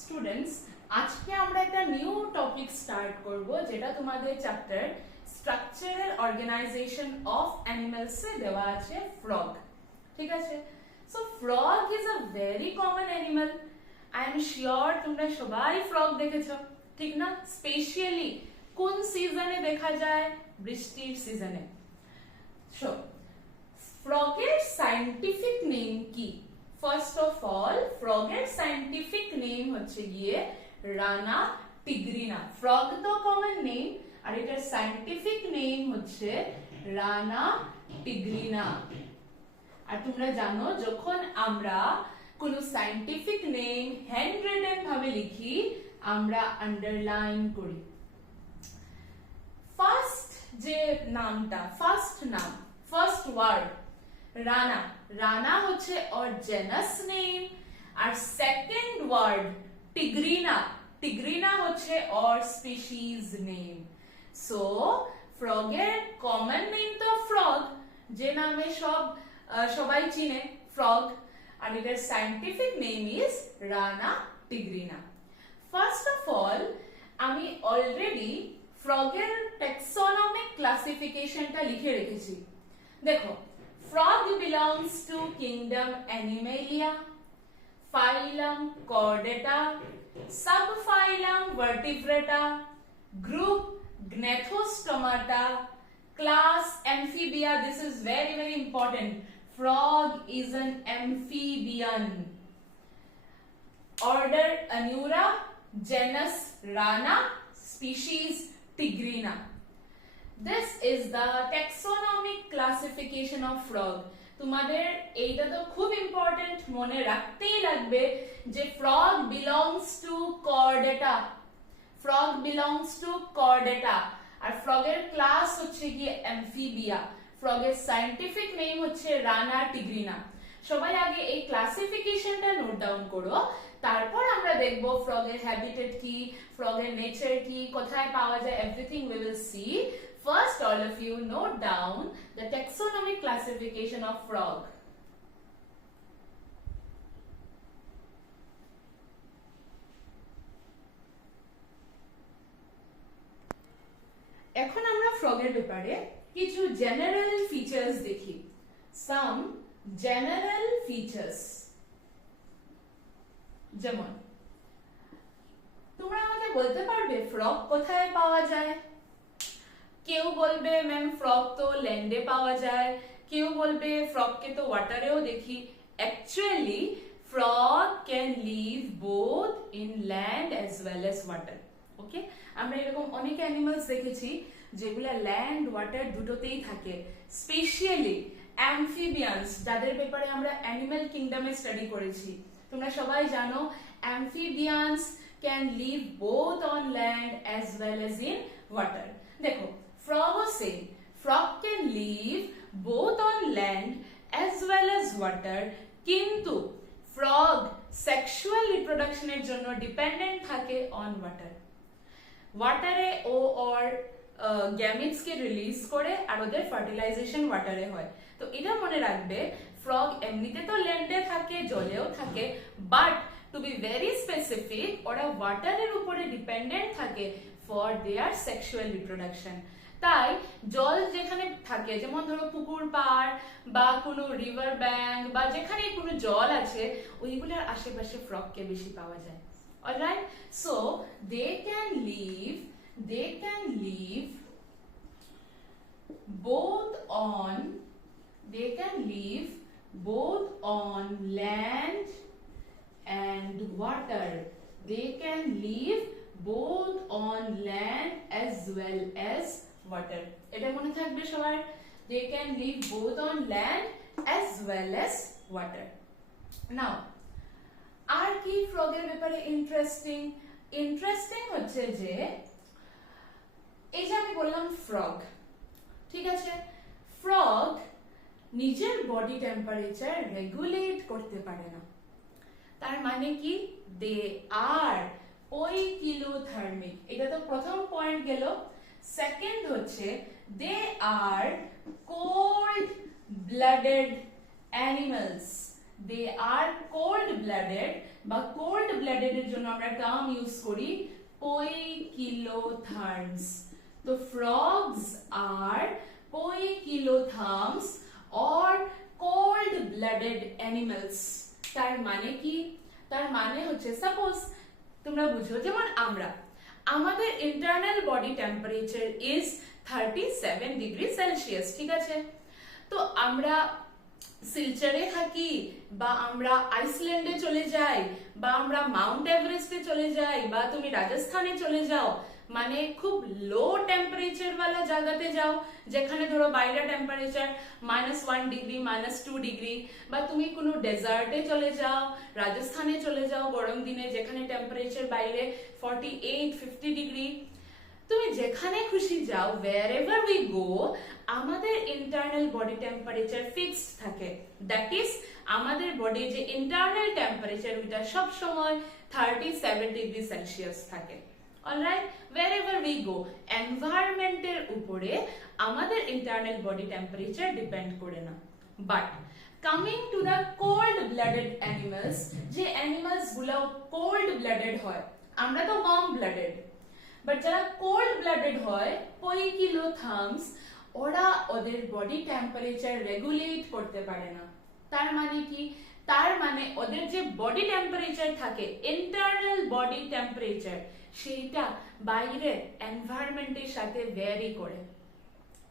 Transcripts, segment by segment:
Students, আজকে আমরা একটা নিউ টপিক স্টার্ট করব যেটা তোমাদের chapter structural organisation of animals এ দেওয়া আছে ফ্রগ। ঠিক আছে, so frog is a very common animal. I am sure তোমরা সবাই ফ্রগ দেখেছো, ঠিক না? স্পেশালি কোন সিজনে দেখা যায়? বৃষ্টির সিজনে। সো ফ্রগের সায়েন্টিফিক নেম কি? ফার্স্ট অফ অল, ফ্রগের সায়েন্টিফিক নেম হচ্ছে গিয়ে রানা টিগ্রিনা। ফ্রগ তো কমন নেম, আর এটার সায়েন্টিফিক নেম হচ্ছে রানা টিগ্রিনা। আর তোমরা জানো, যখন আমরা কোন সায়েন্টিফিক নেম হ্যান্ড রিটেন ভাবে লিখি, আমরা আন্ডারলাইন করি। ফার্স্ট যে নামটা, ফার্স্ট নাম, ফার্স্ট ওয়ার্ড রানা, রানা হচ্ছে ওর জেনাস নেম। আর সেকেন্ড ওয়ার্ড টিগ্রিনা, টিগ্রিনা হচ্ছে ওর স্পিসিস নেম। সো ফ্রগের কমন নেম তো ফ্রগ, যে নামে সবাই চিনে, ফ্রগ। আর এটার scientific name is Rana tigrina. First of all, আমি অলরেডি ফ্রগের টেক্সোনমিক ক্লাসিফিকেশনটা লিখে রেখেছি। দেখো, frog belongs to kingdom Animalia, phylum Chordata, subphylum Vertebrata, group Gnethostomata, class Amphibia. This is very, very important. Frog is an amphibian. Order Anura, genus Rana, species Tigrina. This is the taxonomic classification of frog. তোমাদের এইটা তো খুব important, মনে রাখতেই লাগবে যে frog belongs to chordata, frog belongs to chordata। আর ফ্রগের ক্লাস হচ্ছে গিয়ে অ্যামফিবিয়া। ফ্রগের সায়েন্টিফিক নেম হচ্ছে রানা টিগ্রিনা। সবাই আগে এই ক্লাসিফিকেশনটা নোট ডাউন করো, তারপর আমরা দেখব ফ্রগের হ্যাবিটেট কি, ফ্রগের নেচার কি, কোথায় পাওয়া যায়, everything we will see. First, all of you note down the taxonomic classification of frog. এখন আমরা ফ্রগের ব্যাপারে কিছু জেনারেল ফিচার্স দেখি। সাম জেনারেল ফিচার্স, যেমন তোমরা আমাকে বলতে পারবে ফ্রগ কোথায় পাওয়া যায়? কেউ বলবে ম্যাম ফ্রগ তো ল্যান্ডে পাওয়া যায়, কেউ বলবে ফ্রগকে তো ওয়াটারেও দেখি। Actually frog can live both in land as well as water. Okay, আমরা এরকম অনেক অ্যানিমালস দেখেছি যেগুলা ল্যান্ড ওয়াটার দুটোতেই থাকে। স্পেশালি অ্যামফিবিয়ান্স, যাদের ব্যাপারে আমরা অ্যানিমাল কিংডমে স্টাডি করেছি। তোমরা সবাই জানো amphibians can live both on land as well as in water. দেখো, frog say frog can live both on land as well as water, কিন্তু frog sexual reproduction এর জন্য ডিপেন্ডেন্ট থাকে on water। ওয়াটারে ও ওর গ্যামিটস কে রিলিজ করে, আর ওদের ফার্টিলাইজেশন ওয়াটারে হয়। তো এটা মনে রাখবে, ফ্রগ এমনিতে তো ল্যান্ডে থাকে, জলেও থাকে, but to be very specific, ওরা ওয়াটারের উপরে ডিপেন্ডেন্ট থাকে ফর দেয়ার সেক্সুয়াল রিপ্রোডাকশন। তাই জল যেখানে থাকে, যেমন ধরো পুকুর পাড় বা কোনো রিভার ব্যাংক বা যেখানে কোনো জল আছে, ওইগুলোর আশেপাশে ফ্রগকে বেশি পাওয়া যায়। Alright, so they can live both on land and water. They can live both on land as well as water. এটা মনে থাকবে সবার, they can live both on land as well as water. Now, আর কি ফ্রগের ব্যাপারে interesting হচ্ছে যে, এই যে আমি বললাম ফ্রগ, ঠিক আছে, ফ্রগ নিজের বডি টেম্পারেচার রেগুলেট করতে পারে না। তার মানে কি? দে আর ওইকিলোথার্মিক। এটা তো প্রথম পয়েন্ট গেল। সেকেন্ড হচ্ছে দে are cold blooded animals. They are cold blooded, বা কোল্ড ব্লাডেড এর জন্য আমরা টার্ম ইউজ করি poikilotherms. তো frogs are poikilotherms or cold blooded animals. তার মানে কি? তার মানে হচ্ছে সাপোজ তোমরা বুঝো যেমন আমাদের internal body temperature is 37 degree Celsius, ঠিক আছে? তো আমরা শিলচরে থাকি, বা আমরা আইসল্যান্ডে চলে যাই, বা আমরা মাউন্ট এভারেস্টে চলে যাই, বা তুমি রাজস্থানে চলে যাও, মানে খুব লো টেম্পারেচার वाला জায়গাতে যাও যেখানে ধরো বাইরে টেম্পারেচার -1 ডিগ্রি -2 ডিগ্রি, বা তুমি কোনো ডেজার্টে চলে যাও, রাজস্থানে চলে যাও গরম দিনে যেখানে টেম্পারেচার বাইরে 48-50 ডিগ্রি, তুমি যেখানে খুশি যাও, wherever we go, আমাদের ইন্টারনাল বডি টেম্পারেচার ফিক্সড থাকে। দ্যাট ইজ আমাদের বডির যে ইন্টারনাল টেম্পারেচার ওটা সব সময় 37 ডিগ্রি সেলসিয়াস থাকে। অলরাইট, wherever we go, এনভায়রনমেন্টের উপরে আমাদের ইন্টারনাল বডি টেম্পারেচার ডিপেন্ড করে না। But coming to the cold blooded animals, যে অ্যানিমালস গুলো কোল্ড ব্লাডেড হয়, আমরা তো ওয়ার্ম ব্লাডেড, বাট যারা কোল্ড ব্লাডেড হয় poikilotherms, ওরা ওদের বডি টেম্পারেচার রেগুলেট করতে পারে না। তার মানে কি? তার মানে ওদের যে বডি টেম্পারেচার থাকে, ইন্টারনাল বডি টেম্পারেচার, সেইটা বাইরের এনভায়রনমেন্টের সাথে ভ্যারি করে।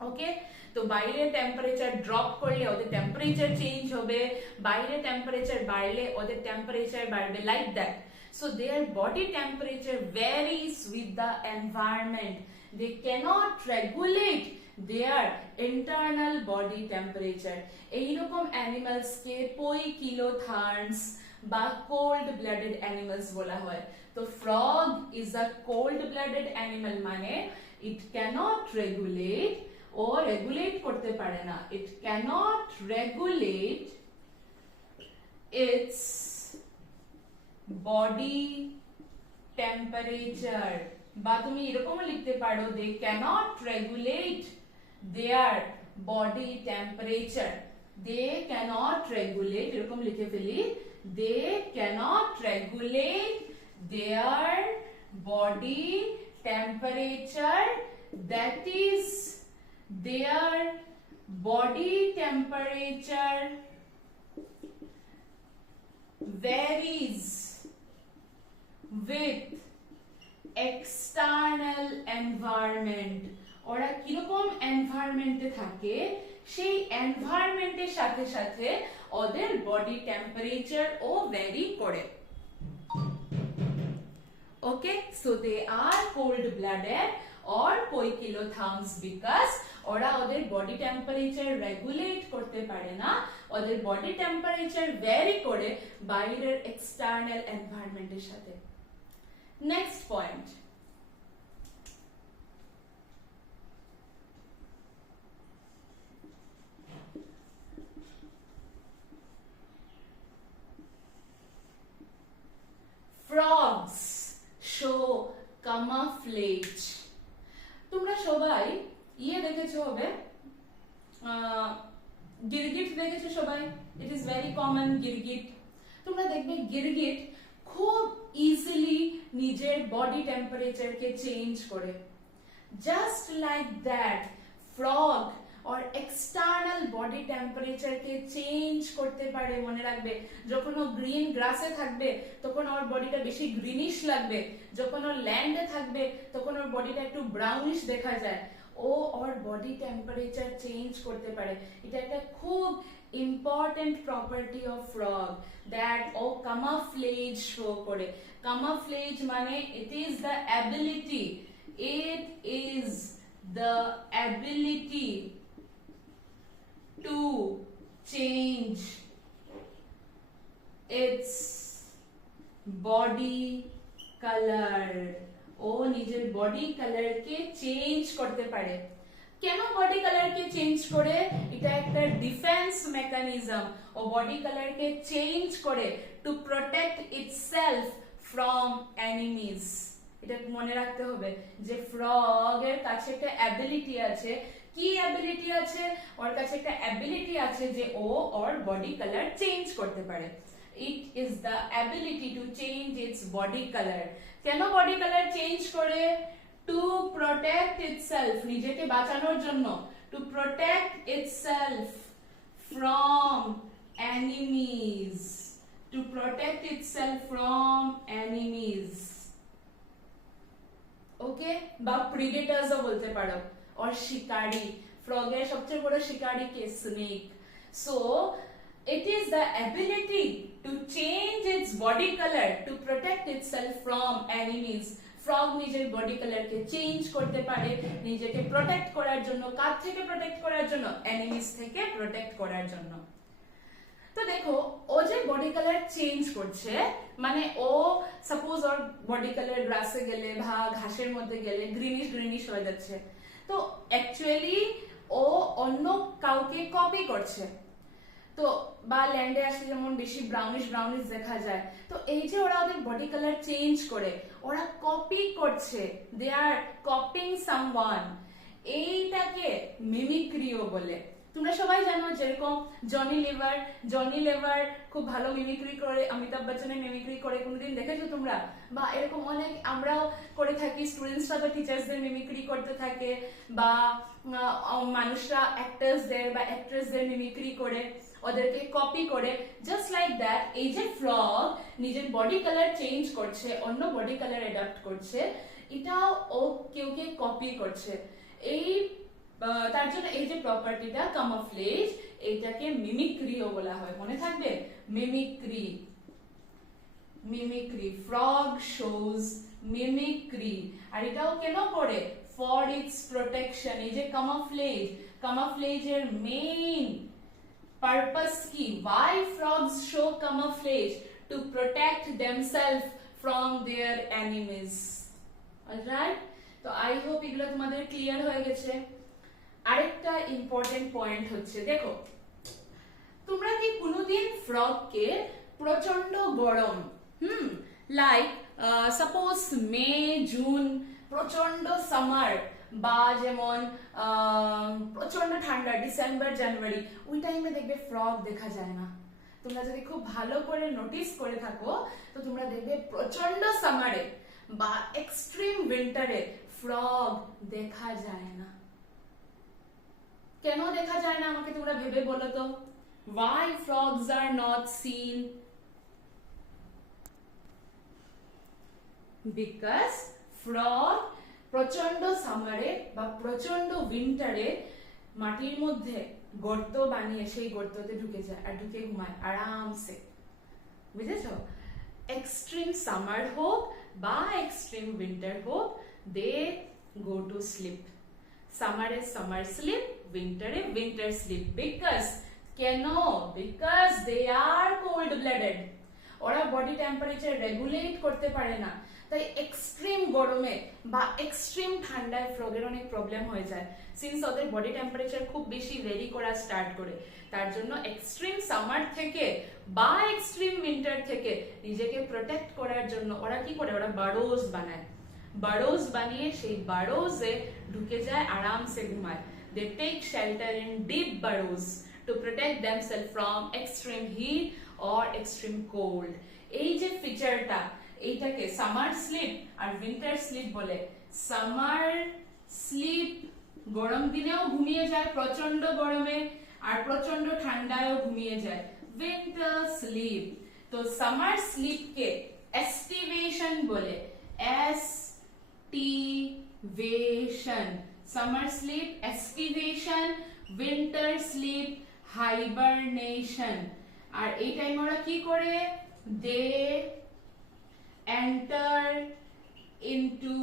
ওকে, তো বাইরে টেম্পারেচার ড্রপ করলে ওদের টেম্পারেচার চেঞ্জ হবে, বাইরে টেম্পারেচার বাড়লে ওদের টেম্পারেচার বাড়বে, like that. So their body temperature varies with the environment. They cannot regulate their internal body temperature. এইরকম animals কে poikilotherms বা cold blooded animals বলা হয়। তো frog is a cold blooded animal, মানে it cannot regulate ও regulate করতে পারে না, it cannot regulate its body temperature, বা তুমি এরকমও লিখতে পারো they cannot regulate their body temperature. They cannot regulate, এরকম লিখে ফেলি, they cannot regulate their body temperature, that is their body temperature varies with external environment. ওরা কিরকম এনভায়রনমেন্টে থাকে, সেই এনভায়রনমেন্টের সাথে সাথে ওদের বডি টেম্পারেচার ও ভ্যারি করে। Okay, so they are cold blooded or poikilotherms because ওরা ওদের বডি টেম্পারেচার রেগুলেট করতে পারে না, ওদের বডি টেম্পারেচার ভ্যারি করে বাইরের এক্সটার্নাল এনভায়রনমেন্টের সাথে। Next point, frogs show camouflage. তোমরা সবাই দেখেছো হবে, গিরগিট দেখেছো সবাই, ইট ইজ ভেরি কমন গিরগিট। তোমরা দেখবে গিরগিট খুব ইজিলি নিজের বডি টেম্পারেচারকে চেঞ্জ করে। জাস্ট লাইক দ্যাট ফ্রগ और এক্সটার্নাল বডি টেম্পারেচারকে চেঞ্জ করতে পারে। মনে রাখবে, যখন ও গ্রিন গ্রাসে থাকবে তখন ওর বডিটা বেশি গ্রিনিশ লাগবে, যখন ও ল্যান্ডে থাকবে তখন ওর বডিটা একটু ব্রাউনিশ দেখা যায়। ও ওর বডি টেম্পারেচার চেঞ্জ করতে পারে, এটা একটা খুব important property of frog, that ও কামাফ্লেজ শো করে। কামাফ্লেজ মানে it is the ability, it is the ability to change its body color. ও নিজের বডি কালার কে চেঞ্জ করতে পারে। কেন বডি কালার কে চেঞ্জ করে? এটা একটা ডিফেন্স মেকানিজম। ও বডি কালার কে চেঞ্জ করে to protect itself from enemies. এটা মনে রাখতে হবে যে ফ্রগ এর কাছে একটা অ্যাবিলিটি আছে কি অ্যাবিলিটি আছে? ওর কাছে একটা অ্যাবিলিটি আছে যে ও ওর বডি কালার চেঞ্জ করতে পারে। It is the ability to change its body colour. কেন বডি কালার চেঞ্জ করে? টু প্রোটেক্ট ইটসেলফ, নিজেকে বাঁচানোর জন্য। To protect itself from enemies, to protect itself from enemies, okay, বা প্রিডেটরসও বলতে পারো, और শিকারী। ফ্রগের সবচেয়ে বড় শিকারী কে? Snake. So it is the ability to change its body color to protect itself from enemies. Frog নিজের বডি কালারকে চেঞ্জ করতে পারে নিজেকে প্রোটেক্ট করার জন্য। কার থেকে প্রোটেক্ট করার জন্য? এনিমিজ থেকে প্রোটেক্ট করার জন্য। তো দেখো, ও যে বডি কালার চেঞ্জ করছে, মানে ও সাপোজ ওর বডি কালার গ্রাসে গেলে বা ঘাসের মধ্যে গেলে গ্রিনিশ গ্রিনিশ হয়ে যাচ্ছে, তো অ্যাকচুয়ালি ও অন্য কাউকে কপি করছে। তো বা ল্যান্ডে আসলে যেমন বেশি ব্রাউনিশ ব্রাউনিশ দেখা যায়, তো এই যে ওরা ওদের বডি কালার চেঞ্জ করে ওরা কপি করছে, দে আর কপিং সামওয়ান, এইটাকে মিমিক্রিও বলে। তোমরা সবাই জানো যেরকম জনি লিভার খুব ভালো মিমিক্রি করে, অমিতাভ বচ্চনের মিমিক্রি করে, কোনোদিন দেখেছো তোমরা? বা এরকম অনেক আমরাও করে থাকি, স্টুডেন্টসরা তো টিচার্সদের মিমিক্রি করতে থাকে, বা মানুষরা অ্যাক্টরসদের বা অ্যাক্ট্রেসদের মিমিক্রি করে, ওদেরকে কপি করে। জাস্ট লাইক দ্যাট, এই যে ফ্রগ নিজের বডি কালার চেঞ্জ করছে, অন্য বডি কালার অ্যাডাপ্ট করছে, এটাও ও কেউকে কপি করছে। এই তার জন্য এই যে প্রপার্টিটা ক্যামোফ্লেজ, এটাকে মিমিক্রিও বলা হয়। মনে থাকবে, mimicry, mimicry. Frog shows mimicry. আর এটাও কেন করে? For its protection. এই যে ক্যামোফ্লেজ, ক্যামোফ্লেজের মেইন পারপাস কি? why frogs show camouflage? to protect themselves from their enemies. alright, তো আই হোপ এগুলো তোমাদের ক্লিয়ার হয়ে গেছে। আরেকটা ইম্পর্টেন্ট পয়েন্ট হচ্ছে, দেখো তোমরা কি কোনোদিন ফ্রগকে প্রচন্ড গরম, লাইক সাপোজ মে জুন, প্রচন্ড সামার, বা যেমন প্রচন্ড ঠান্ডা ডিসেম্বর জানুয়ারি, ওই টাইমে দেখবে ফ্রগ দেখা যায় না। তোমরা যদি খুব ভালো করে নোটিস করে থাকো, তো তোমরা দেখবে প্রচন্ড সামারে বা এক্সট্রিম উইন্টারে ফ্রগ দেখা যায় না। কেন দেখা যায় না আমাকে তোমরা ভেবে বলো তো? why frogs are not seen? because frog প্রচন্ড সামারে বা প্রচন্ড উইন্টারে মাটির মধ্যে গর্ত বানিয়ে সেই গর্ততে ঢুকে যায় আর ঢুকে ঘুমায় আরামসে। বুঝেছো? এক্সট্রিম সামার হোক বা এক্সট্রিম উইন্টার হোক, দে গো টু স্লিপ। সামারে সামার স্লিপ, উইন্টারে উইন্টার স্লিপ। বিকজ কেন? Because they are cold blooded. ওরা বডি টেম্পারেচার রেগুলেট করতে পারে না, তাই এক্সট্রিম গরমে বা এক্সট্রিম ঠান্ডায় ফ্রগের অনেক প্রবলেম হয়ে যায়, সিন্স ওদের বডি টেম্পারেচার খুব বেশি ভেরি করা স্টার্ট করে। তার জন্য এক্সট্রিম সামার থেকে বা এক্সট্রিম উইন্টার থেকে নিজেকে প্রোটেক্ট করার জন্য ওরা কি করে? ওরা বারোজ বানায়। বারোজ বানিয়ে সেই বারোজে ঢুকে যায়, আরামসে ঘুমায়। They take shelter in deep burrows to protect themselves from extreme heat or extreme cold. এই যে ফিচারটা, এইটাকে সামার স্লিপ আর উইন্টার স্লিপ বলে। সামার স্লিপ গরম দিনেও ঘুমিয়ে যায় প্রচন্ড গরমে, আর প্রচন্ড ঠান্ডায়ও ঘুমিয়ে যায়। উইন্টার স্লিপ, তো সামার স্লিপকে এস্টিভেশন বলে। Aestivation, summer sleep aestivation, winter sleep hibernation. আর এই টাইম ওরা কি করে? দে enter into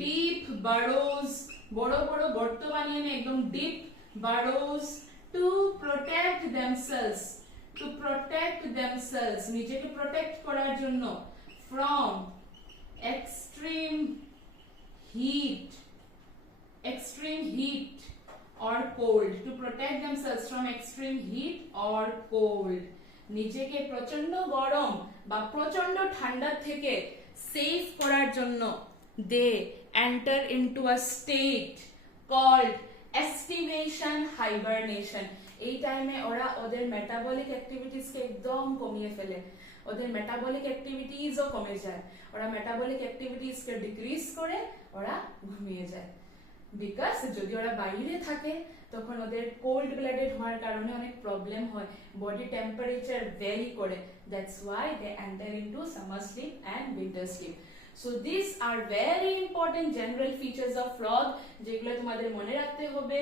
deep burrows, বড় বড় গর্ত বানিয়ে নেয়, একদম deep burrows to protect themselves, to protect themselves, নিজেকে প্রোটেক্ট করার জন্য, from extreme heat, extreme heat or cold, to protect themselves from extreme heat or cold. নিজেকে প্রচন্ড গরম বা প্রচন্ড ঠান্ডা থেকে সেভ করার জন্য they enter into a state called estimation, hibernation. এই টাইমে ওরা ওদের মেটাবলিক অ্যাক্টিভিটিসকে একদম কমিয়ে ফেলে, ওদের মেটাবলিক অ্যাক্টিভিটিসও কমে যায়, ওরা মেটাবলিক অ্যাক্টিভিটিসকে ডিক্রিজ করে ওরা ঘুমিয়ে যায়। বিকজ যদি ওরা বাইরে থাকে তখন ওদের কোল্ড ব্লাডেড হওয়ার কারণে অনেক প্রবলেম হয়, বডি টেম্পারেচার ভ্যারি করে, that's why they enter into summer sleep and winter sleep. So these are very important general features of frog যেগুলো তোমাদের মনে রাখতে হবে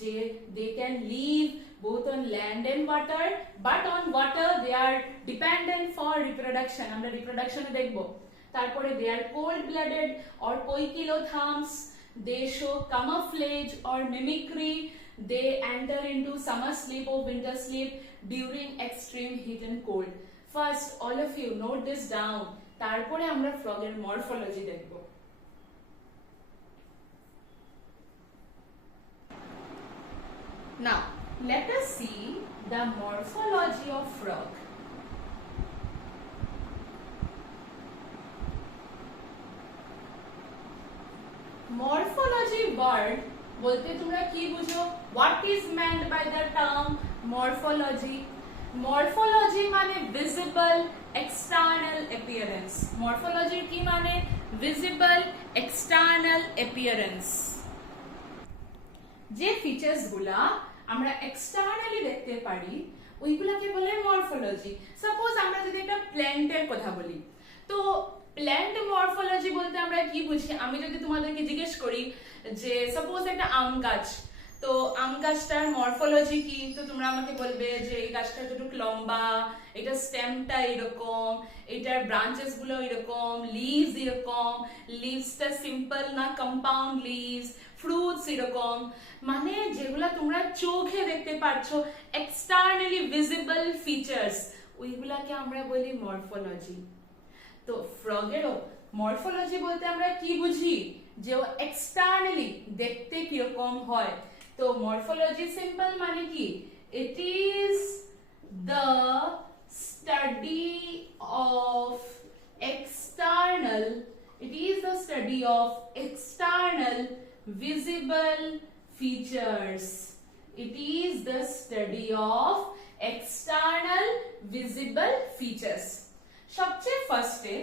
যে they can live both on land and water, but on water they are dependent for reproduction, আমরা reproduction এ দেখব। তারপরে they are cold blooded or poikilotherms, they show camouflage or mimicry, they enter into summer sleep or winter sleep during extreme heat and cold. First, all of you note this down, তারপরে আমরা ফ্রগের morphology দেখব। Now, let us see the morphology of frog. Morphology word বলতে তোমরা কি বুঝো? What is meant by the term morphology? Morphology মানে visible external appearance. Morphology কি মানে? Visible external appearance. যে ফিচার্স গুলা আমরা এক্সটার্নালি দেখতে পারি ওইগুলাকে বলে মরফোলজি। সাপোজ আমরা যদি একটা প্ল্যান্টের কথা বলি, তো প্ল্যান্ট মরফোলজি বলতে আমরা কি বুঝি? আমি যদি তোমাদেরকে জিজ্ঞেস করি যে সাপোজ একটা আম গাছ, তো আম গাছটার মরফোলজি কি, তো তোমরা আমাকে বলবে যে এই গাছটা একটু লম্বা, এটা স্টেমটা এরকম, এটার ব্রাঞ্চেস গুলো এরকম, লিভস এরকম, লিভসটা সিম্পল না কম্পাউন্ড লিভস, ফ্রুটস এরকম, মানে যেগুলা তোমরা চোখে দেখতে পাচ্ছ এক্সটার্নালি ভিজিবল ফিচার্স, ওইগুলাকে আমরা বলি মরফোলজি। তো ফ্রগেরও মরফোলজি বলতে আমরা কি বুঝি? যে ও এক্সটার্নালি দেখতে কিরকম হয়। তো মরফোলজি সিম্পল মানে কি? ইট is the study of external, it is the study of external visible features. It is the study of external visible features. সবচেয়ে ফার্স্টে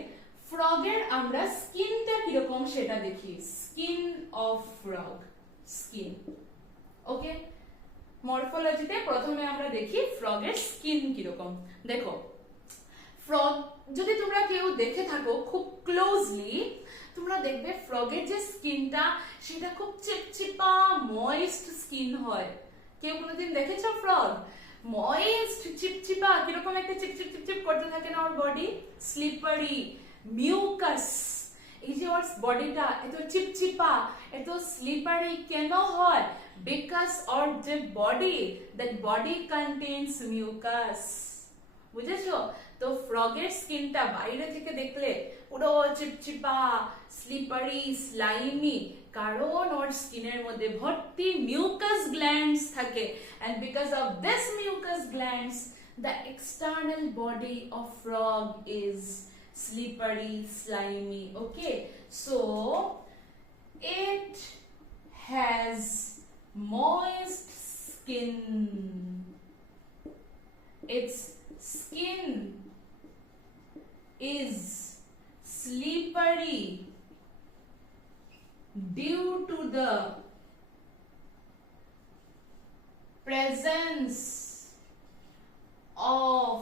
ফ্রগের আমরা স্কিনটা কিরকম সেটা দেখি। Skin of frog, skin. Okay, মরফোলজিতে প্রথমে আমরা দেখি ফ্রগের স্কিন কিরকম। দেখো, ফ্রগ যদি তোমরা কেউ দেখে থাকো খুব ক্লোজলি, তোমরা দেখবে ফ্রগের যে স্কিনটা সেটা খুব চিপচিপা ময়েস্ট স্কিন হয়। কেউ কোনোদিন দেখেছো ফ্রগ? ময়েস্ট চিপচিপা কিরকম একটা চিপচিপ চিপচিপ করতে থাকে না ওর বডি, স্লিপারি, মিউকাস। এই যে ওর বডিটা এত চিপচিপা এত স্লিপারি কেন হয়? বিকজ ওর যে বডি, দ্যাট বডি কন্টেইনস মিউকাস। বুঝেছো? তো ফ্রগের স্কিনটা বাইরে থেকে দেখলে পুরো চিপচিপা, স্লিপারি, স্লাইমি, কারণ ওর স্কিনের মধ্যে ভর্তি মিউকাস গ্ল্যান্ডস থাকে, and because of this mucus glands the external body of frog is slippery, slimy. Okay, so it has moist skin. Its skin is slippery due to the presence of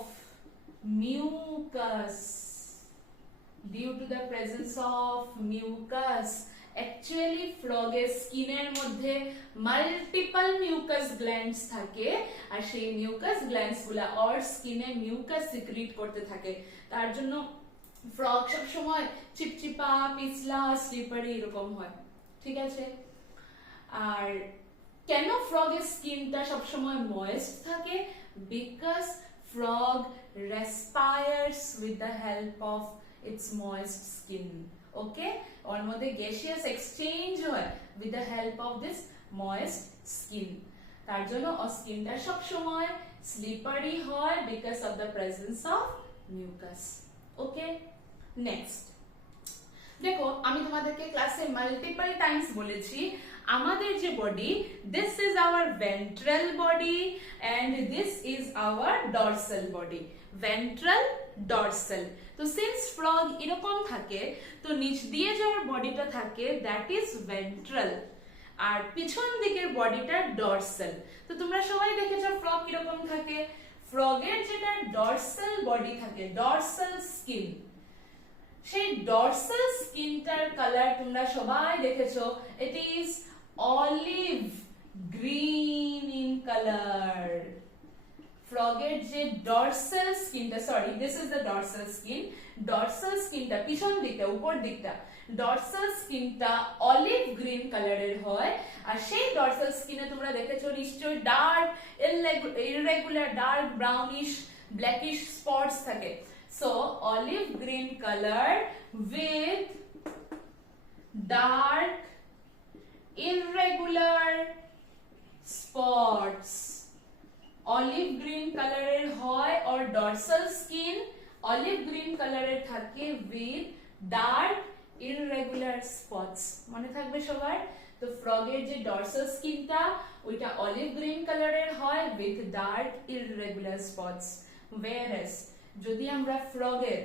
mucus. Due to the presence of mucus. Actually ফ্রগের স্কিনের মধ্যে multiple mucus glands থাকে, আর সেই mucus glands গুলা ওর স্কিনে mucus secrete করতে থাকে, তার জন্য ফ্রগ সব সময় চিপচিপা, পিছলা, স্লিপারি এরকম হয়। ঠিক আছে? আর কেন ফ্রগের স্কিনটা সব সময় ময়েস্ট থাকে? Because frog respires with the help of its moist skin. Okay, ওর মধ্যে গ্যাসিয়াস এক্সচেঞ্জ হয় with the help of this moist skin, তার জন্য ওর স্কিনটা সব সময় স্লিপারি হয় because of the presence of mucus. Okay, next দেখো, আমি তোমাদেরকে ক্লাসে মাল্টিপল টাইমস বলেছি আমাদের যে body, this is our ventral body and this is our dorsal body. Ventral, dorsal. তো সিন্স ফ্রগ এরকম থাকে, তো নিচ দিয়ে যে ওর বডিটা থাকে দ্যাট ইজ ভেন্ট্রাল, আর পিছন দিকের বডিটা ডরসাল। তো তোমরা সবাই দেখেছো ফ্রগ কিরকম থাকে। ফ্রগের যেটা ডরসাল বডি থাকে, ডরসাল স্কিন, সেই ডরসাল স্কিনটার কালার তোমরা সবাই দেখেছো, it is olive green in colour. ফ্রগের যে ডরসাল স্কিনটা, sorry this is the dorsal skin, dorsal স্কিনটা পিছন দিকটা, উপর দিকটা, ডরসাল স্কিনটা অলিভ গ্রিন কালারের হয়। আর সেই ডরসাল স্কিনে তোমরা দেখেছো নিশ্চয়ই dark irregular dark brownish blackish spots থাকে। So olive green colour with dark irregular spots, olive green কালারের হয়, or dorsal skin olive green কালারের থাকে with dark irregular spots। মনে থাকবে সবার? তো ফ্রগের যে ডরসাল স্কিনটা ওইটা অলিভ গ্রিন কালারের হয় with dark irregular spots, whereas যদি আমরা ফ্রগের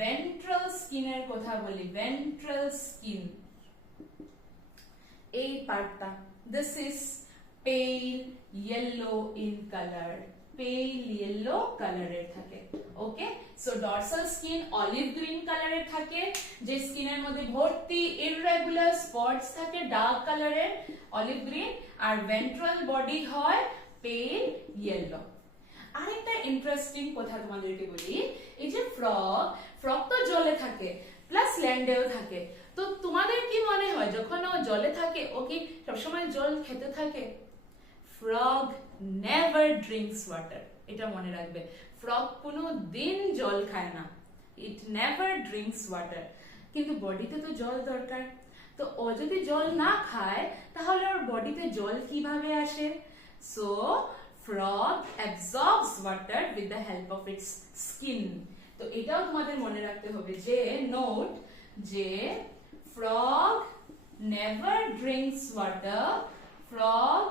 ভেন্ট্রাল স্কিনের কথা বলি, ভেন্ট্রাল স্কিন এই পার্টটা, this is pale yellow in colour, pale yellow কালারের থাকে। Okay, so dorsal skin olive green কালারের থাকে, যে স্কিনের মধ্যে ভর্তি ইররেগুলার স্পটস থাকে ডার্ক কালারের অলিভ গ্রিন, আর ভেন্ট্রাল বডি হয় পেল ইয়েলো। আরেকটা ইন্টারেস্টিং কথা তোমাদেরকে বলি, এই যে ফ্রগ তো জলে থাকে প্লাস ল্যান্ডেও থাকে। তো তোমাদের কি মনে হয় যখন ও জলে থাকে ও কি সবসময় জল খেতে থাকে? ফ্রগ নেভার ড্রিঙ্কস ওয়াটার, এটা মনে রাখবে। ফ্রগ কোনো দিন জল খায় না, ইট নেভার ড্রিঙ্কস ওয়াটার। কিন্তু বডিতে তো জল দরকার, তো ও যদি জল না খায় তাহলে ওর বডিতে জল কিভাবে আসে? So frog absorbs water with the help of its skin। তো এটাও তোমাদের মনে রাখতে হবে যে নোট, যে frog never drinks water, frog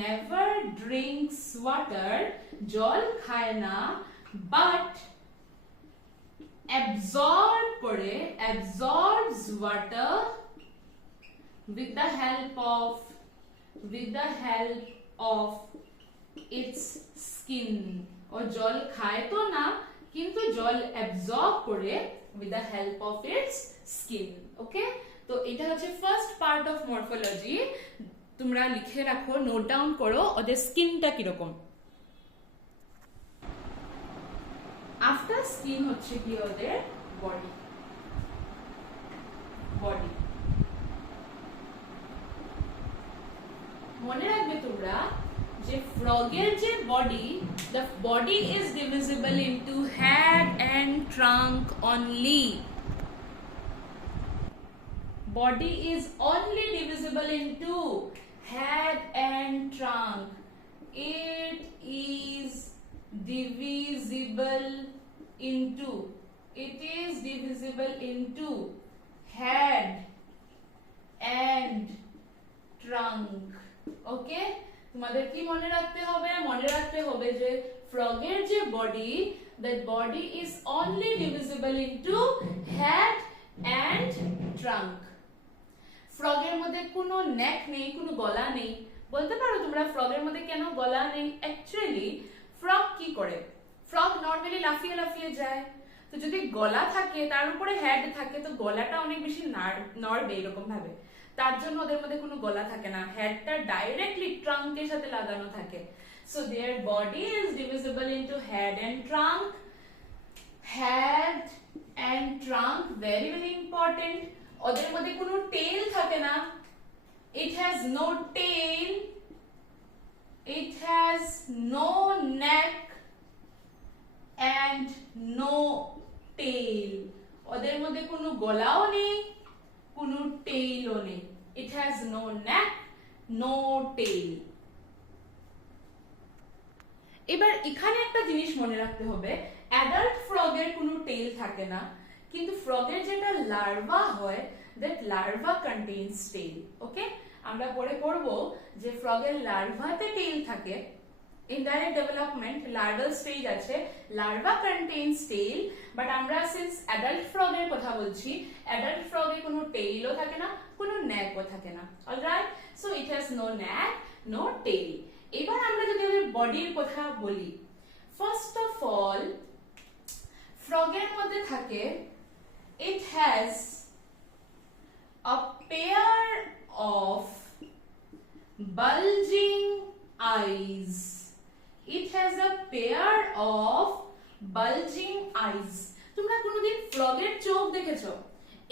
never drinks water, জল খায় না, but absorbs water with the help of its skin। ও জল খায় তো না, কিন্তু জল অ্যাবজর্ব করে with the help of its skin। ওকে, তো এটা হচ্ছে ফার্স্ট পার্ট অফ মরফোলজি। তোমরা লিখে রাখো, নোট ডাউন করো ওদের স্কিনটা কিরকম। আফটার স্কিন হচ্ছে কি ওদের বডি। মনে রাখবে তোমরা যে ফ্রগের যে body, the body is divisible into head and trunk only। Body is only divisible into head and trunk। It is divisible into head and trunk। ওকে, তোমাদের কি মনে রাখতে হবে? মনে রাখতে হবে যে ফ্রগের যে body, that body is only divisible into head and trunk। ফ্রগের মধ্যে কোনো নেক নেই, কোনো গলা নেই। বলতে পারো তোমরা ফ্রগের মধ্যে কেন গলা নেই? অ্যাকচুয়ালি ফ্রগ কি করে, ফ্রগ নর্মালি লাফিয়ে লাফিয়ে যায়। তো যদি গলা থাকে তার উপরে হেড থাকে তো গলাটা অনেক বেশি নড়বে এরকম ভাবে, তার জন্য ওদের মধ্যে কোনো গলা থাকে না, হেডটা ডাইরেক্টলি ট্রাঙ্কের সাথে লাগানো থাকে। So their body is divisible into head and trunk. Head and trunk very very important. ওদের মধ্যে কোনো টেল থাকে না, it has no tail, it has no neck and no tail। ওদের মধ্যে কোনো গলাও নেই, কোনো টেইলও নেই। It has no neck, no tail। এবার এখানে একটা জিনিস মনে রাখতে হবে, অ্যাডাল্ট ফ্রগের কোনো টেইল থাকে না, কিন্তু ফ্রগের যেটা লার্ভা হয়, that larva contains tail। ওকে, আমরা পরে পড়বো যে ফ্রগের লার্ভাতে টেইল থাকে, indirect development larval stage আছে, larva contains tail, but আমরা since adult frog এর কথা বলছি, adult frog এ কোনো tail ও থাকে না, কোনো neck ও থাকে না। alright, so it has no neck, no tail। এবার আমরা যদি ওদের বডির কথা বলি, first of all frog এর মধ্যে থাকে, it has a pair of bulging eyes, it has a pair of bulging eyes। তোমরা কোনোদিন ফ্রগের চোখ দেখেছো?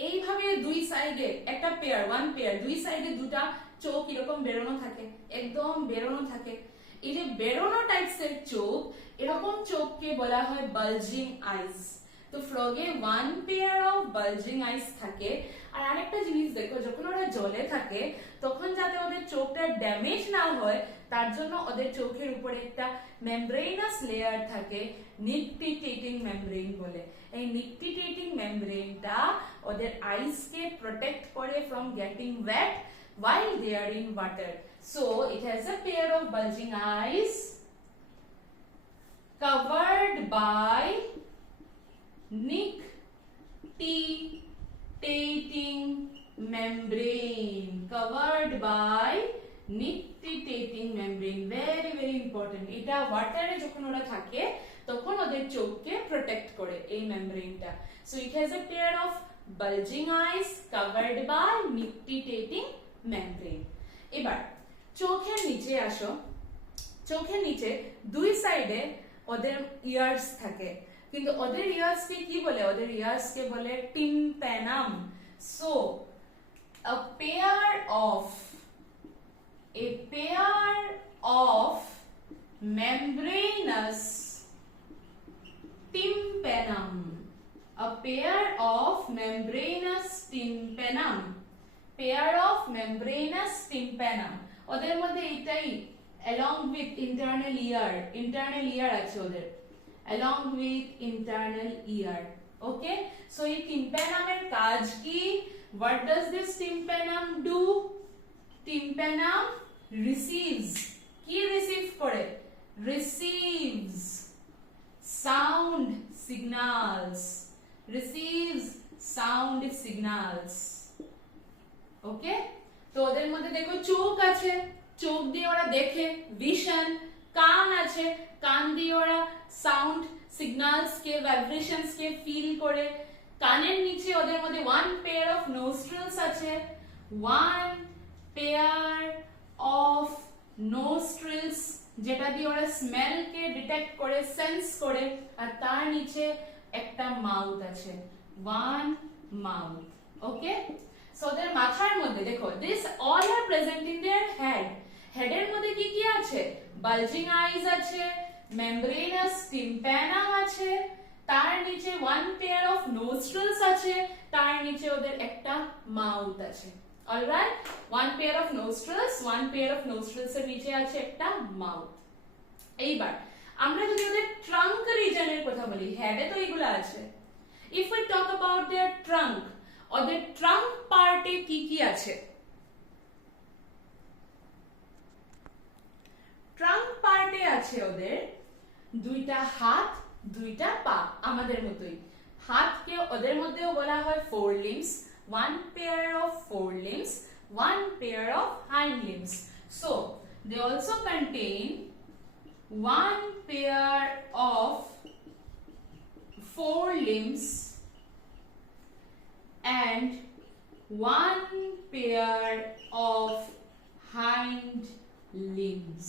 এইভাবে দুই সাইডে একটা পেয়ার, ওয়ান পেয়ার, দুই সাইডে দুটা চোখ এরকম বেরোনো থাকে, একদম বেরোনো থাকে। এই যে বেরোনো টাইপসের চোখ, এরকম চোখকে বলা হয় বালজিং আইজ। তো ফ্রগে ওয়ান পেয়ার অফ বালজিং আইজ থাকে। আর আরেকটা জিনিস দেখো, যখন ওরা জলে থাকে তখন যাতে ওদের চোখটা ড্যামেজ না হয় তার জন্য ওদের চোখের উপরে একটা মেমব্রেনাস লেয়ার থাকে, নিকটিটেটিং মেমব্রেন বলে। এই নিকটিটেটিং মেমব্রেনটা ওদের আইসকে প্রোটেক্ট করে from getting wait while they are in water, so it has a pair of bulging eyes covered by nictitating membrane, covered by nictitating membrane, very very important। এটা ওয়াটারে যখন ওরা থাকে তখন ওদের চোখকে প্রোটেক্ট করে এই মেমব্রেনটা। so it has a pair of bulging eyes covered by nictitating membrane। এবার চোখের নিচে আসো, চোখের নিচে দুই সাইডে ওদের ইয়ার্স থাকে, কিন্তু ওদের ইয়ার্স কে কি বলে? ওদের ইয়ার্স কে বলে tympanum. So a pair of membranous tympanum, a pair of membranous tympanum, pair of membranous tympanum। ওদের মধ্যে এটাই along with internal ear আছে ওদের, along with internal ear। okay, so এই tympanum এর কাজ কি? what does this tympanum do? tympanum receives, কি রিসিভ করে? receives sound signals, receives sound signals। ওকে, তো ওদের মধ্যে দেখো চোখ আছে, চোখ দিয়ে ওরা দেখে, ভিশন। কান আছে, কান দিয়ে ওরা সাউন্ড সিগন্যালস কে, ভাইব্রেশনস কে ফিল করে। কানের নিচে ওদের মধ্যে ওয়ান পেয়ার অফ নোস্ট্রিলস আছে, ওয়ান পেয়ার অফ নোস্ট্রিলস যেটা দিয়ে ওরা স্মেল কে ডিটেক্ট করে, সেন্স করে। আর তার নিচে একটা মাউথ আছে, ওয়ান মাউথ। ওকে, সো ওদের মাথার মধ্যে দেখো, this all are present in their head. হেডের মধ্যে কি কি আছে? বালজিং আইজ আছে, মেমব্রেনাস টিম্প্যানাম আছে, তার নিচে ওয়ান পেয়ার অফ নোস্ট্রিলস আছে, তার নিচে ওদের একটা মাউথ আছে। Alright, one pair of nostrils, one pair of nostrils এর নিচে আছে একটা মাউথ। এইবার আমরা যদি ওদের ট্রাঙ্ক রিজনের কথা বলি, হেডে তো এগুলো আছে। If we talk about their trunk, ওদের ট্রাঙ্ক পার্টে কি কি আছে? ট্রাঙ্ক পার্টে আছে ওদের দুইটা হাত, দুইটা পা, আমাদের মতোই। হাতকে ওদের মধ্যেও বলা হয় four limbs, one pair of four limbs, one pair of hind limbs. So they also contain one pair of four limbs and one pair of hind limbs।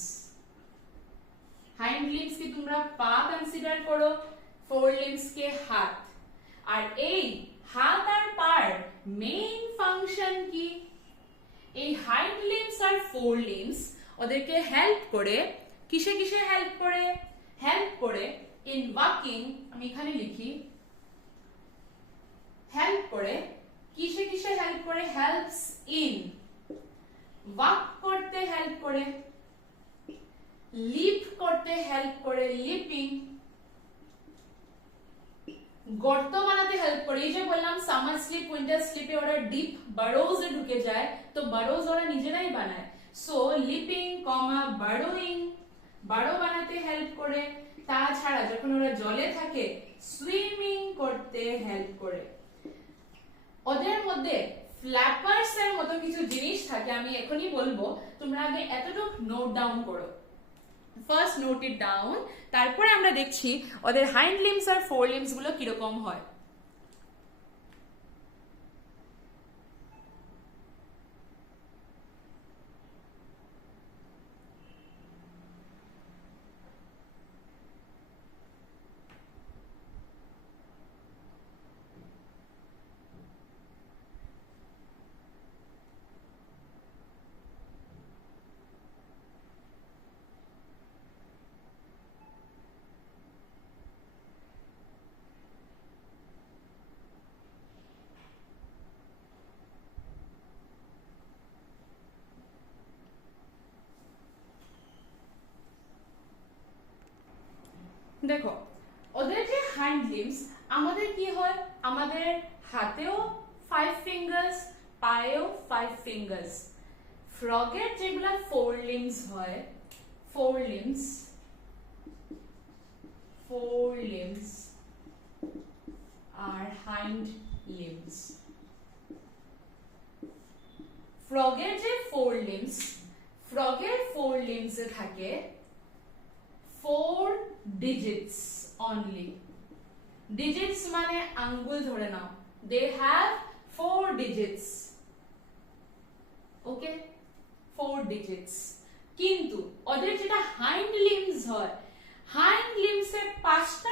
hind limbs কি তোমরা পা কনসিডার করো, four limbs কে হাত। আর এই হাত আর পার main function কি? এই hind limbs আর four limbs ওদেরকে হেল্প করে, কিসে কিসে হেল্প করে? হেল্প করে ইন ওয়াকিং। আমি এখানে লিখি, হেল্প করে কিসে কিসে হেল্প করে? হেল্পস ইন ওয়াক করতে হেল্প করে, লিপ করতে হেল্প করে, লিপিং, গর্ত বানাতে হেল্প করে। এই যে বললাম সামার স্লিপ উইন্টার স্লিপে ওরা ডিপ বারোজ এ ঢুকে যায়, তো বারোজ ওরা নিজেরাই বানায়। সো লিপিং কমা বারোইং, বারো বানাতে হেল্প করে। তাছাড়া যখন ওরা জলে থাকে সুইমিং করতে হেল্প করে। ওদের মধ্যে ফ্ল্যাপার্স এর মতো কিছু জিনিস থাকে, আমি এখনই বলবো, তোমরা আগে এতটুকু নোট ডাউন করো। ফার্স্ট নোট ইট ডাউন, তারপরে আমরা দেখছি ওদের হাইন্ড লিম্বস আর ফোর লিম্বস গুলো কিরকম হয়। দেখো ওদের যে হাইন্ড লিম্বস, আমাদের কি হয়, আমাদের হাতেও 5 ফিঙ্গার্স, পায়েও 5 ফিঙ্গার্স। ফ্রগের যেগুলা 4 লিম্বস হয়, 4 লিম্বস আর হাইন্ড লিম্বস। ফ্রগের যে 4 লিম্বস, ফ্রগের 4 লিম্বস এ থাকে 4 digits only. Digits মানে আঙ্গুল ধরে নাও, they have 4 digits. Okay, 4 digits। কিন্তু ওদের যেটা হাইন্ড লিম্বস হয়, হাইন্ড লিম্বস এ 5টা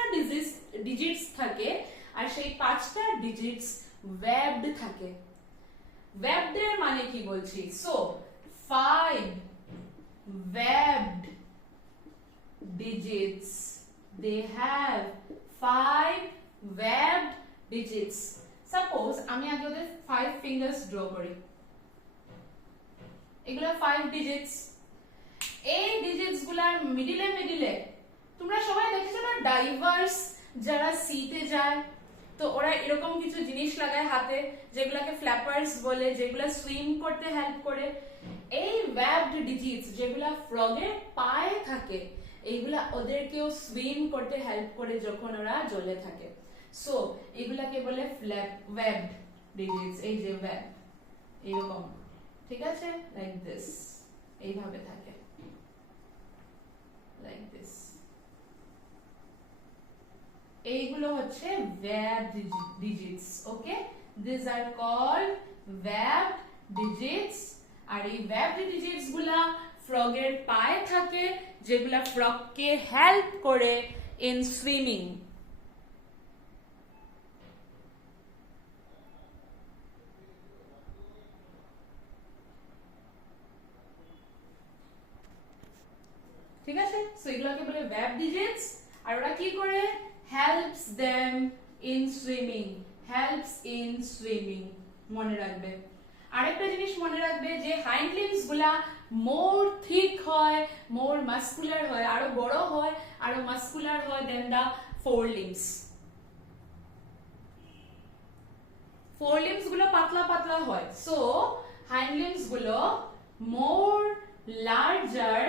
ডিজিটস থাকে, আর সেই 5টা ডিজিটস ওয়েবড থাকে। ওয়েবড এর মানে কি বলছি, so 5 webbed digits, they have 5 webbed digits. Suppose আমি আগে ওদের 5 fingers draw করি, এগুলো 5 digits। এই ডিজিটস গুলার মিডিলে তোমরা সবাই দেখেছো না ডাইভার্স যারা সিতে যায়, তো ওরা এরকম কিছু জিনিস লাগায় হাতে, যেগুলোকে ফ্ল্যাপার্স বলে, যেগুলো সুইম করতে হেল্প করে। এই ওয়েবড ডিজিটস যেগুলা ফ্রগের পায়ে থাকে, এইগুলা ওদেরকেও সুইম করতে হেল্প করে যখন ওরা জলে থাকে। সো এগুলাকে বলে ওয়েবড ডিজিটস। এই যে ওয়েব এরকম, ঠিক আছে, লাইক দিস, এইভাবে থাকে, লাইক দিস। এইগুলো হচ্ছে webbed digits, okay, these are called webbed digits। আর এই webbed digits গুলা ফ্রগের পায়ে থাকে, যেগুলা ফ্রগকে হেল্প করে ইন সুইমিং। ঠিক আছে, সো এগুলাকে বলে webbed digits। আর ওরা কি করে, helps them in swimming, helps in swimming, মনে রাখবে। আরেকটা জিনিস মনে রাখবে যে হাইন্ড লিম্বস গুলা মোর থিক হয়, মোর মাস্কুলার হয়, আরো বড় হয়, আরো মাস্কুলার হয় দেন দা ফোর লিম্বস। ফোর লিম্বস গুলো পাতলা পাতলা হয়, সো হাইন্ড লিম্বস গুলো মোর larger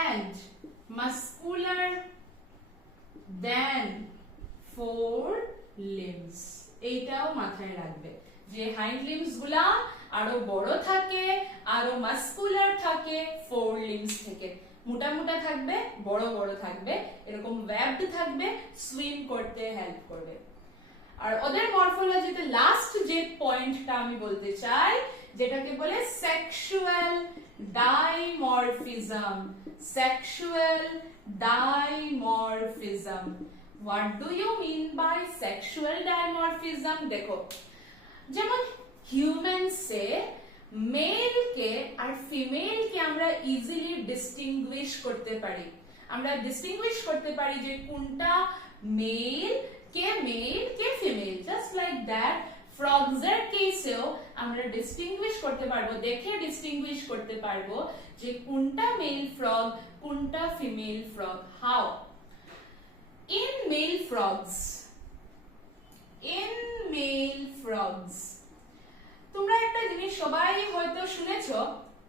and muscular than four limbs। এইটাও মাথায় রাখবে যে হাইন্ড লিম্বস গুলা আরো বড় থাকে, আরো মাস্কুলার থাকে ফোর লিম্বস থেকে। মোটা মোটা থাকবে, বড় বড় থাকবে, এরকম ওয়েবড থাকবে, সুইম করতে হেল্প করবে। আর ওদের মরফোলজিতে লাস্ট যে পয়েন্টটা আমি বলতে চাই, যেটাকে বলে sexual dimorphism. Sexual dimorphism, what do you mean by sexual dimorphism? দেখো, যেমন হিউম্যানসে মেল কে আর ফিমেল কে আমরা ইজিলি ডিস্টিংগুইশ করতে পারি। আমরা ডিস্টিংগুইশ করতে পারি যে কোনটা মেল কে female, just like that frogs এর কেসেও আমরা ডিস্টিংগুইশ করতে পারবো, দেখে ডিস্টিংগুইশ করতে পারবো যে কোনটা মেল ফ্রগ, কোনটা female frog. How? In male frogs তোমরা একটা জিনিস সবাই হয়তো শুনেছো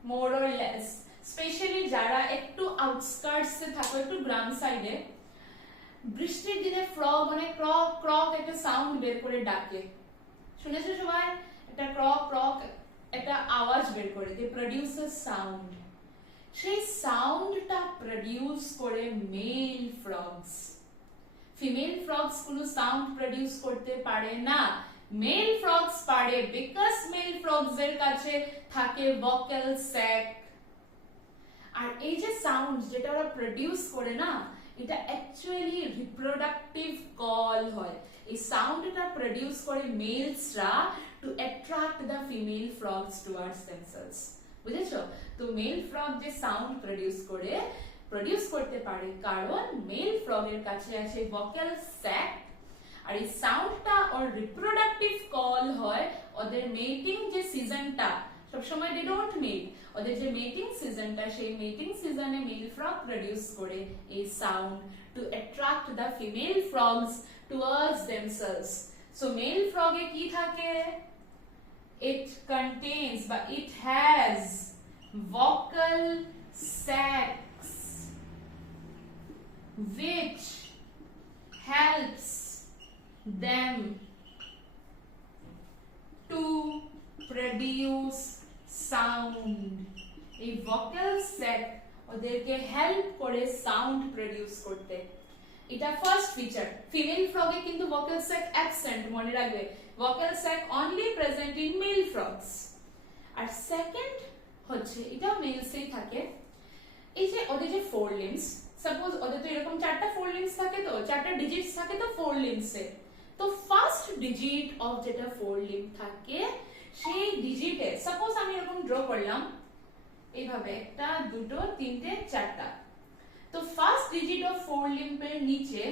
মোর অর লেস, স্পেশালি যারা একটু আউটস্কার্টস এ থাকো, একটু গ্রাম সাইডে, বৃষ্টির দিনে ফ্রগ মানে ক্রক ক্রক একটা সাউন্ড বের করে ডাকে। শুনেছো সবাই? একটা ক্রক ক্রক একটা আওয়াজ বের করে, দে প্রডিউসেস সাউন্ড। সেই সাউন্ডটা প্রডিউস করে মেল ফ্রগস। ফিমেল ফ্রগস কোনো সাউন্ড প্রডিউস করতে পারে না, মেল ফ্রগস পারে, বিকজ মেল ফ্রগস এর কাছে থাকে ভোকাল স্যাক। আর এই যে সাউন্ড যেটা ওরা প্রডিউস করে না, এটা অ্যাকচুয়ালি রিপ্রোডাক্টিভ কল হয়। এই সাউন্ডটা প্রডিউস করে মেলসরা to attract the female frogs towards themselves. বুঝেছো? তো মেল ফ্রগ যে সাউন্ড প্রডিউস করতে পারে কারণ মেল ফ্রগের কাছে আছে ভোকাল স্যাক, আর এই সাউন্ডটা ওর রিপ্রোডাক্টিভ কল হয়। ওদের মেটিং যে সিজনটা, সবসময় দে ডোন্ট মেট, ওদের যে মেটিং সিজনটা, সেই মেটিং সিজনে মেল ফ্রগ প্রডিউস করে এই sound to attract the female frogs towards themselves. So male ফ্রগে কি থাকে? It contains but it has vocal sacs which helps them to produce sound. এই vocal sac ওদেরকে হেল্প করে সাউন্ড প্রডিউস করতে। এটা ফার্স্ট ফিচার। ফিমেল ফ্রগে কিন্তু vocal sac absent, মনে রাখবে। vocal sac only present in male frogs. আর second হচ্ছে, এটাও মেলসেই থাকে, এই যে ওদের যে ফোর লিম্বস, সাপোজ ওদের তো এরকম চারটা ফোর লিম্বস থাকে, তো চারটা ডিজিটস থাকে তো ফোর লিম্বসে, তো ফার্স্ট ডিজিট অফ যেটা ফোর লিম্ব থাকে সেই ডিজিটে, সাপোজ আমি এরকম ড্র করলাম এইভাবে, একটা দুটো তিনটে চারটা, তো ফার্স্ট ডিজিট অফ ফোর লিম্বের নিচে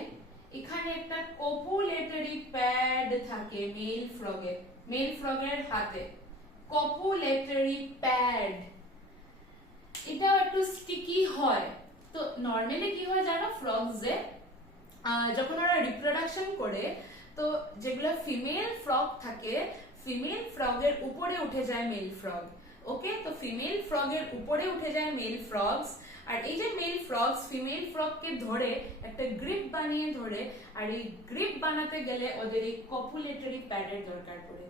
এখানে একটা কপুলেটরি প্যাড থাকে মেল ফ্রগের হাতে। কপুলেটরি প্যাড এটাও একটু স্টিকি হয়। তো নরমালি কি হয় জানো, ফ্রগসে যখন ওরা রিপ্রোডাকশন করে, তো যেগুলো ফিমেল ফ্রগ থাকে, ফিমেল ফ্রগের উপরে উঠে যায় মেল ফ্রগ। ওকে, তো ফিমেল ফ্রগের উপরে উঠে যায় মেল ফ্রগস, আর এই যে মেল ফ্রগস ফিমেল ফ্রগকে ধরে একটা গ্রিপ বানিয়ে ধরে, আর এই গ্রিপ বানাতে গেলে ওদের এই কপুলেটরি প্যাডের দরকার পড়ে।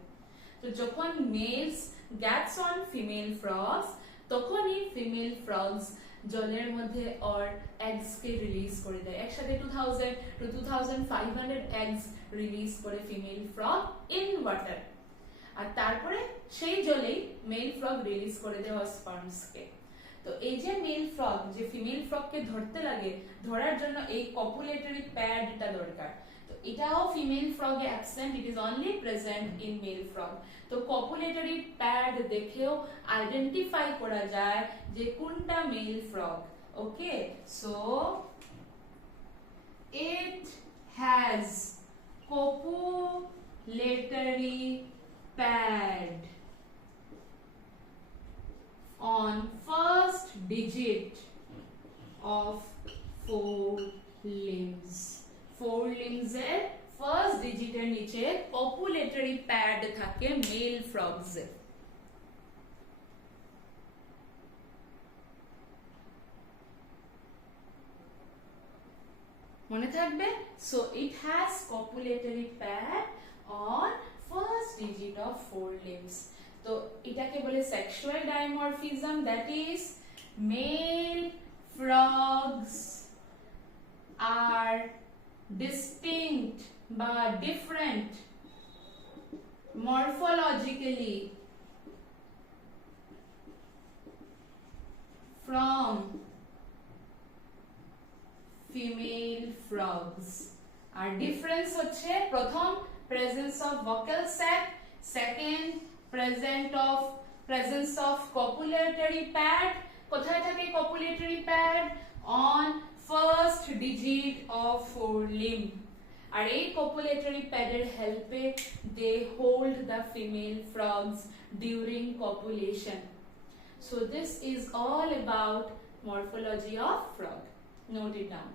তো যখন মেলস গ্যাটস অন ফিমেল ফ্রগস, তখনই ফিমেল ফ্রগস জলের মধ্যে ওর এগস কে রিলিজ করে দেয়। একসাথে 2000 to 2500 এগস রিলিজ করে ফিমেল ফ্রগ ইন ওয়াটার, আর তারপরে সেই জলেই মেল ফ্রগ রিলিজ করে দেয় স্পার্মস কে। তো এই যে মেল ফ্রগ যে ফিমেল ফ্রগ কে ধরতে লাগে, ধরার জন্য এই কপুলেটরি প্যাডটা দরকার। তো এটাও ফিমেল ফ্রগে absent, it is only present in male frog. তো কপুলেটরি প্যাড দেখেও আইডেন্টিফাই করা যায় যে কোনটা male frog. Okay, so it has copulatory pad on first digit of four limbs. Four limbs এর first digit এর নিচে copulatory pad থাকে male frogs এর। মনে থাকবে? So it has copulatory pad on first digit of four limbs. তো এটাকে বলে sexual dimorphism, that is male frogs are distinct but different morphologically from female frogs. আর ডিফারেন্স হচ্ছে, প্রথম presence of vocal sac, second presence of copulatory pad. কোথায় থাকে copulatory pad? On first digit of forelimb. আর এই copulatory pad এর হেল্পে they hold the female frogs during copulation. So this is all about morphology of frog. Note it down.